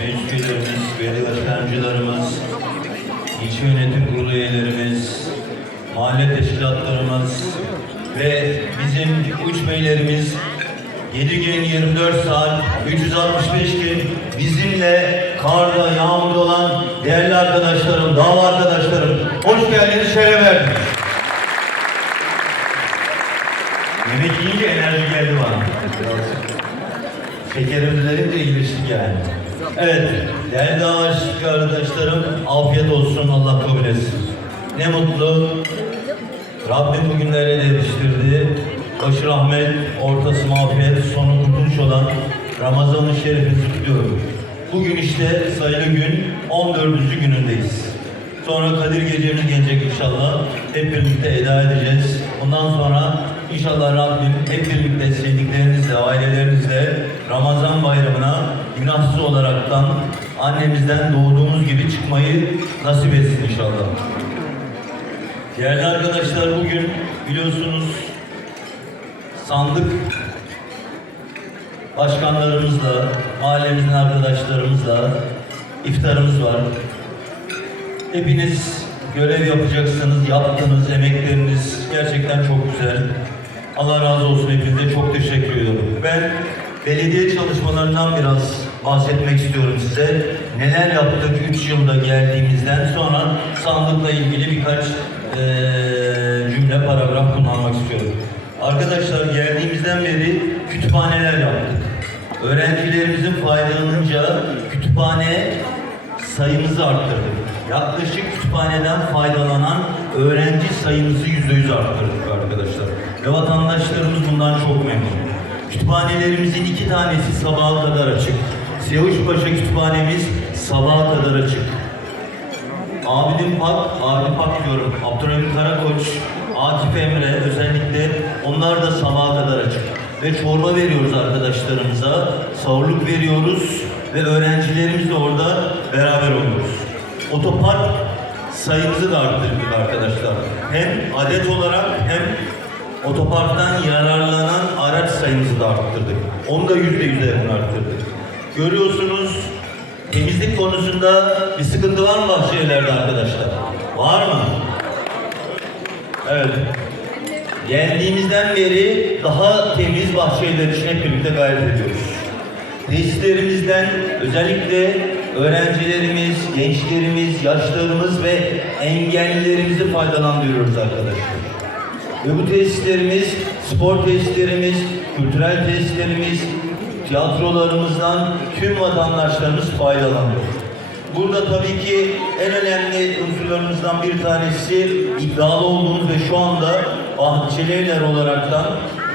meclis belediye başkancılarımız, ilçe yönetim kurulu üyelerimiz, mahalle teşkilatlarımız ve bizim uç beylerimiz 7 gün 24 saat 365 gün bizimle karda, yağmurda olan değerli arkadaşlarım, dava arkadaşlarım hoş geldiniz, şeref verdiniz. Yemek yiyince enerji geldi bana. Şekerim düzelince iyileştik yani. Evet, değerli davacılık arkadaşlarım, afiyet olsun, Allah kabul etsin. Ne mutlu, Rabbim bugünlere eriştirdi. Başı rahmet, ortası mağfiret, sonu kurtuluş olan Ramazan-ı Şerif'i kutluyorum. Bugün işte sayılı gün 14. günündeyiz. Sonra Kadir Gecemiz gelecek inşallah. Hep birlikte eda edeceğiz. Ondan sonra inşallah Rabbim hep birlikte sevdiklerinizle, günahsız olaraktan annemizden doğduğumuz gibi çıkmayı nasip etsin inşallah. Değerli arkadaşlar bugün biliyorsunuz sandık başkanlarımızla, mahallemizin arkadaşlarımızla iftarımız var. Hepiniz görev yapacaksınız, yaptığınız emekleriniz gerçekten çok güzel. Allah razı olsun hepinize çok teşekkür ediyorum. Ben belediye çalışmalarından biraz bahsetmek istiyorum size. Neler yaptık 3 yılda geldiğimizden sonra sandıkla ilgili birkaç eee, cümle, paragraf kullanmak istiyorum. Arkadaşlar geldiğimizden beri kütüphaneler yaptık. Öğrencilerimizin faydalanınca kütüphane sayımızı arttırdık. Yaklaşık kütüphaneden faydalanan öğrenci sayımızı yüzde yüz arttırdık arkadaşlar. Ve vatandaşlarımız bundan çok memnun. Kütüphanelerimizin iki tanesi sabaha kadar açık. Siyavuşpaşa kütüphanemiz sabaha kadar açık. Abidin Pak, Abidin Pak diyorum, Abdurrahim Karakoç, Akif Emre özellikle onlar da sabaha kadar açık. Ve çorba veriyoruz arkadaşlarımıza, sahurluk veriyoruz ve öğrencilerimizle orada beraber oluyoruz. Otopark sayımızı da arttırdık arkadaşlar. Hem adet olarak hem otoparktan yararlanan araç sayımızı da arttırdık. Onu da yüzde yüze yakın arttırdık. Görüyorsunuz temizlik konusunda bir sıkıntı var mı Bahçelievler'de arkadaşlar? Var mı? Evet. Geldiğimizden beri daha temiz bahçeler için hep birlikte gayret ediyoruz. Tesislerimizden özellikle öğrencilerimiz, gençlerimiz, yaşlarımız ve engellilerimizi faydalandırıyoruz arkadaşlar. Ve bu tesislerimiz, spor tesislerimiz, kültürel tesislerimiz, tiyatrolarımızdan tüm vatandaşlarımız faydalanıyor. Burada tabii ki en önemli unsurlarımızdan bir tanesi iddialı olduğumuz ve şu anda Bahçelievler olaraktan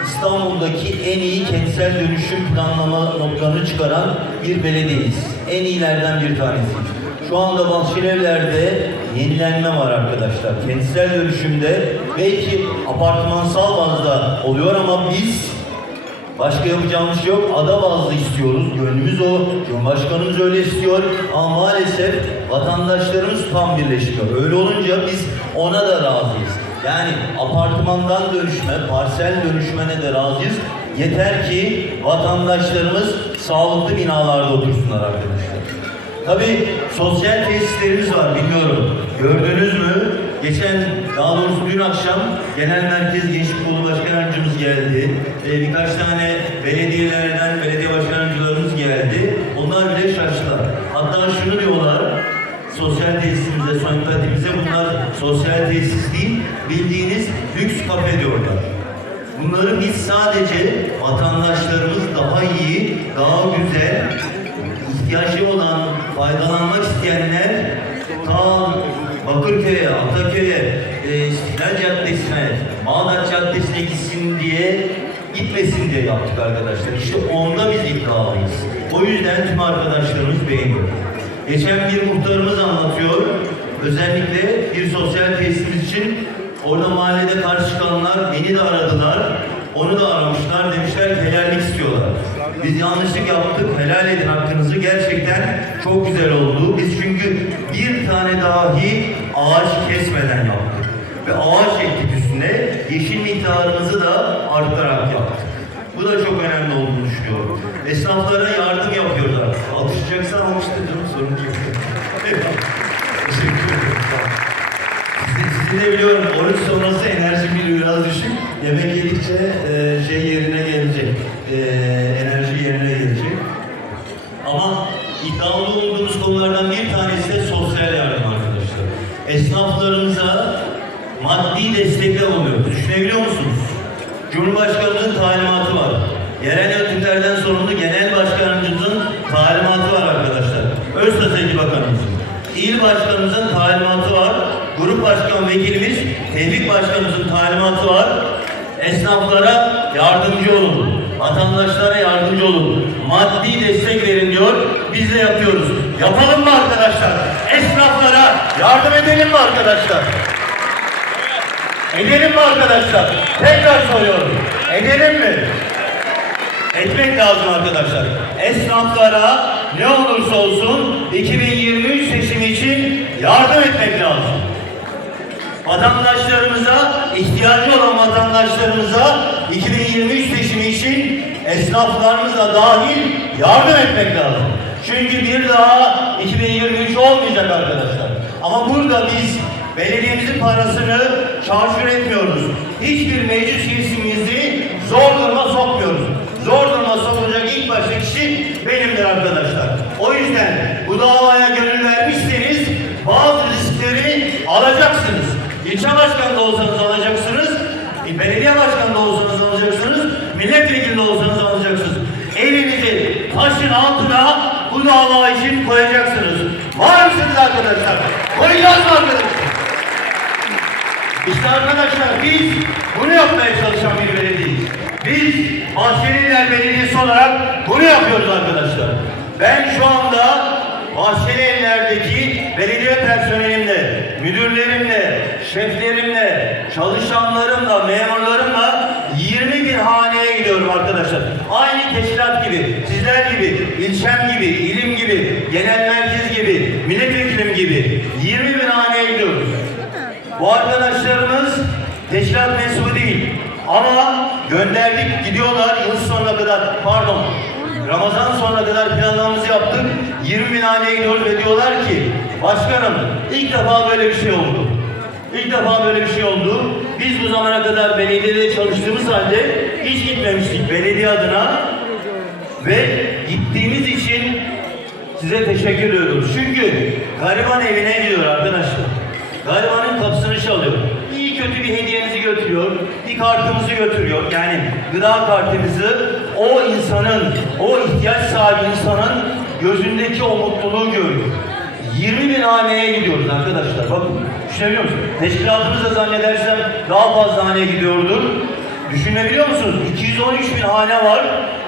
İstanbul'daki en iyi kentsel dönüşüm planlama notlarını çıkaran bir belediyeyiz. En iyilerden bir tanesiyiz. Şu anda Bahçelievler'de yenilenme var arkadaşlar. Kentsel dönüşümde belki apartmansal bazda oluyor ama biz Başka yapacağımız şey yok. Ada bazlı istiyoruz. Gönlümüz o. Cumhurbaşkanımız öyle istiyor. Ama maalesef vatandaşlarımız tam birleşmiyor. Öyle olunca biz ona da razıyız. Yani apartmandan dönüşme, parsel dönüşmene de razıyız. Yeter ki vatandaşlarımız sağlıklı binalarda otursunlar arkadaşlar. Tabii sosyal tesislerimiz var bilmiyorum. Gördünüz mü? Geçen, daha doğrusu dün akşam Genel Merkez Gençlik Kolu Başkan Yardımcımız geldi. Ee, birkaç tane belediyelerden belediye başkan yardımcılarımız geldi. Onlar bile şaştılar. Hatta şunu diyorlar, sosyal tesisimize, sosyalimize bunlar sosyal tesis değil, bildiğiniz lüks kafe diyorlar. Bunları biz sadece vatandaşlarımız daha iyi, daha güzel, ihtiyacı olan, faydalanmak isteyenler ta Bakırköy'e, Ataköy'e, e, İstiklal Caddesi'ne, Bağdat Caddesi'ne gitsin diye gitmesin diye yaptık arkadaşlar. İşte onda biz iddialıyız. O yüzden tüm arkadaşlarımız beğeniyor. Geçen bir muhtarımız anlatıyor. Özellikle bir sosyal tesisimiz için orada mahallede karşı çıkanlar beni de aradılar. Onu da aramışlar. Demişler helallik istiyorlar. Biz yanlışlık yaptık. Helal edin hakkınızı. Gerçekten çok güzel oldu. Biz çünkü bir tane dahi ağaç kesmeden yaptık. Ve ağaç ektik üstüne. Yeşil miktarımızı da arttırarak yaptık. Bu da çok önemli olduğunu düşünüyorum. esnaflara yardım yapıyoruz artık. Alkışlayacaksan alkışla canım sorun yok. Eyvallah. Teşekkür ederim. Sizi, sizi de biliyorum oruç sonrası enerji bir biraz düşük. Yemek yedikçe Esnaflarımıza maddi destekler oluyor. Düşünebiliyor musunuz? Cumhurbaşkanımızın talimatı var. Yerel yönetimlerden sorumlu genel başkanımızın talimatı var arkadaşlar. Öztürk Bakanımızın. İl başkanımızın talimatı var. Grup başkan vekilimiz, tevfik başkanımızın talimatı var. Esnaflara yardımcı olun. Vatandaşlara yardımcı olun. Maddi destek verin diyor. Biz de yapıyoruz. Yapalım mı arkadaşlar? Esnaflara yardım edelim mi arkadaşlar? Edelim mi arkadaşlar? Tekrar soruyorum. Edelim mi? Etmek lazım arkadaşlar. Esnaflara ne olursa olsun 2023 seçimi için yardım etmek lazım. Vatandaşlarımıza, ihtiyacı olan vatandaşlarımıza 2023 seçimi için esnaflarımızla dahil yardım etmek lazım. Çünkü bir daha 2023 olmayacak arkadaşlar. Ama burada biz belediyemizin parasını çarşur etmiyoruz. Hiçbir meclis üyesimizi zor duruma sokmuyoruz. Zor duruma sokulacak ilk başta kişi benimdir arkadaşlar. O yüzden bu davaya gönül vermişseniz bazı riskleri alacaksınız. İlçe başkanı da olsanız alacaksınız. e, Belediye başkanı da olsanız alacaksınız. Milletvekili de olsanız alacaksınız. Elinizi taşın altına bu dava için koyacaksınız. Var mısınız arkadaşlar? Koyacağız mı arkadaşlar? İşte arkadaşlar biz bunu yapmaya çalışan bir belediyeyiz. Biz Bahçelievler Belediyesi olarak bunu yapıyoruz arkadaşlar. Ben şu anda Bahçelievler'deki belediye personelimle, müdürlerimle, şeflerimle, çalışanlarımla, memurlarımla 20 bin haneye gidiyorum arkadaşlar. Aynı teşkilat gibi, sizler gibi, ilçem gibi, ilim gibi, genel merkez gibi, milletvekilim gibi 20 bin haneye gidiyoruz. Bu arkadaşlarımız teşkilat mensubu değil. Ama gönderdik gidiyorlar yıl sonuna kadar pardon Ramazan sonuna kadar planlamamızı yaptık. 20 bin haneye gidiyoruz ve diyorlar ki başkanım ilk defa böyle bir şey oldu. İlk defa böyle bir şey oldu. Biz bu zamana kadar belediyede çalıştığımız halde hiç gitmemiştik belediye adına ve gittiğimiz için size teşekkür ediyoruz. Çünkü gariban evine gidiyor arkadaşlar. Garibanın kapısını çalıyor. İyi kötü bir hediyenizi götürüyor. Bir kartımızı götürüyor. Yani gıda kartımızı o insanın, o ihtiyaç sahibi insanın gözündeki o mutluluğu görüyor. 20 bin haneye gidiyoruz arkadaşlar. Bakın düşünebiliyor musunuz? Teşkilatımız da zannedersem daha fazla haneye gidiyordur. Düşünebiliyor musunuz? 213 bin hane var.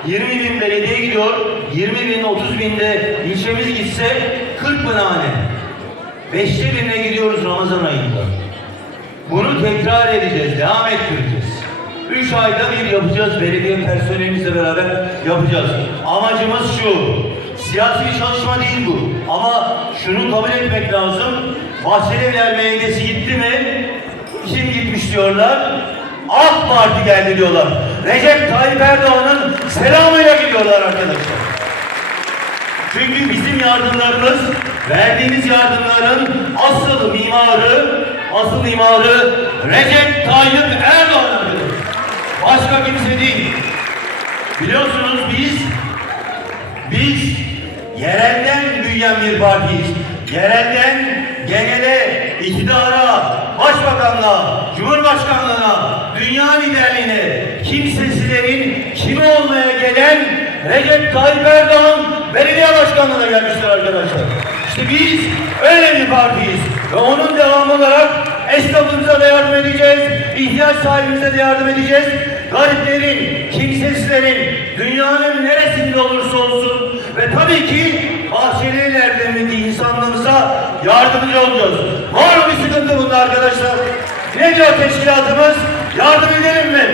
20 bin belediye gidiyor. 20 bin, 30 bin de ilçemiz gitse 40 bin hane. Beşte birine gidiyoruz Ramazan ayında. Bunu tekrar edeceğiz, devam ettireceğiz. Üç ayda bir yapacağız, belediye personelimizle beraber yapacağız. Amacımız şu, siyasi bir çalışma değil bu. Ama şunu kabul etmek lazım, Bahçelievler Belediyesi gitti mi, kim gitmiş diyorlar, AK Parti geldi diyorlar. Recep Tayyip Erdoğan'ın selamıyla gidiyorlar arkadaşlar. Çünkü bizim yardımlarımız, verdiğimiz yardımların asıl mimarı, asıl mimarı Recep Tayyip Erdoğan'dır. Başka kimse değil. Biliyorsunuz biz, biz yerelden büyüyen bir partiyiz. Yerelden genele, iktidara, başbakanlığa, cumhurbaşkanlığına, dünya liderliğine, kimsesizlerin kimi olmaya gelen Recep Tayyip Erdoğan belediye başkanlığına gelmiştir arkadaşlar. İşte biz öyle bir partiyiz. Ve onun devamı olarak esnafımıza da yardım edeceğiz, ihtiyaç sahibimize de yardım edeceğiz. Gariplerin, kimsesizlerin, dünyanın neresinde olursa olsun ve tabii ki Bahçelievler'deki insanlığımıza yardımcı olacağız. Var mı bir sıkıntı bunda arkadaşlar? Ne diyor teşkilatımız? Yardım edelim mi?